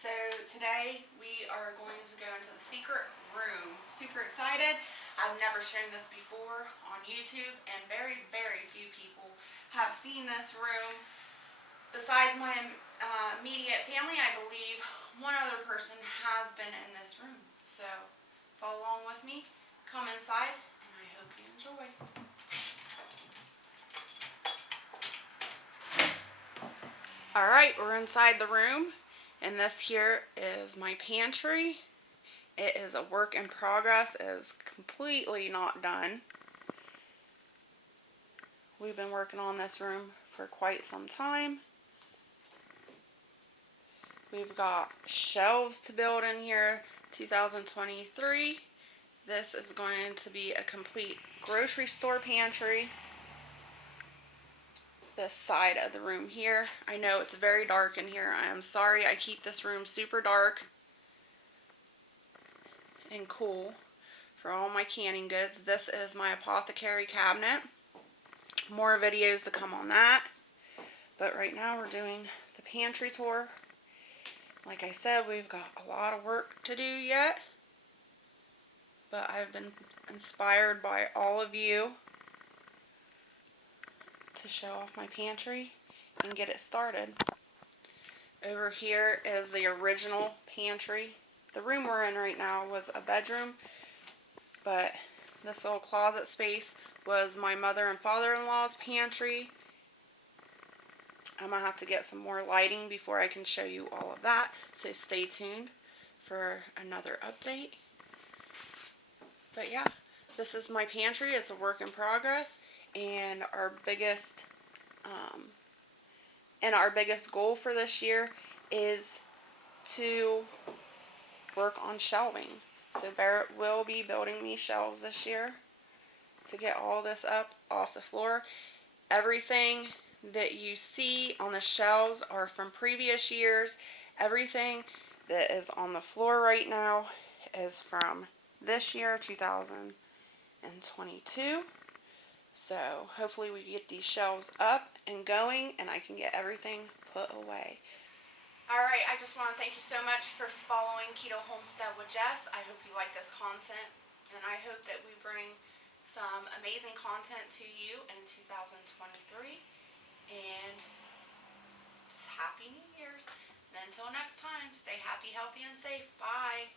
So today we are going to go into the secret room. Super excited. I've never shown this before on YouTube, and very few people have seen this room. Besides my immediate family, I believe one other person has been in this room. So follow along with me, come inside, and I hope you enjoy. Alright, we're inside the room, and this here is my pantry. It is a work in progress. It is completely not done. We've been working on this room for quite some time. We've got shelves to build in here, 2023. This is going to be a complete grocery store pantry. This side of the room here. I know it's very dark in here. I am sorry. I keep this room super dark and cool for all my canning goods. This is my apothecary cabinet. More videos to come on that. But right now we're doing the pantry tour. Like I said, we've got a lot of work to do yet. But I've been inspired by all of you to show off my pantry and get it started. Over here is the original pantry. The room we're in right now was a bedroom, but this little closet space was my mother and father-in-law's pantry. I'm going to have to get some more lighting before I can show you all of that, so stay tuned for another update. But yeah, this is my pantry. It's a work in progress, and our biggest goal for this year is to work on shelving. So Barrett will be building me shelves this year to get all this up off the floor. Everything that you see on the shelves are from previous years. Everything that is on the floor right now is from this year, 2022. So hopefully we get these shelves up and going, and I can get everything put away. Alright, I just want to thank you so much for following Keto Homestead with Jess. I hope you like this content, and I hope that we bring some amazing content to you in 2023. And just Happy New Year's. And until next time, stay happy, healthy, and safe. Bye.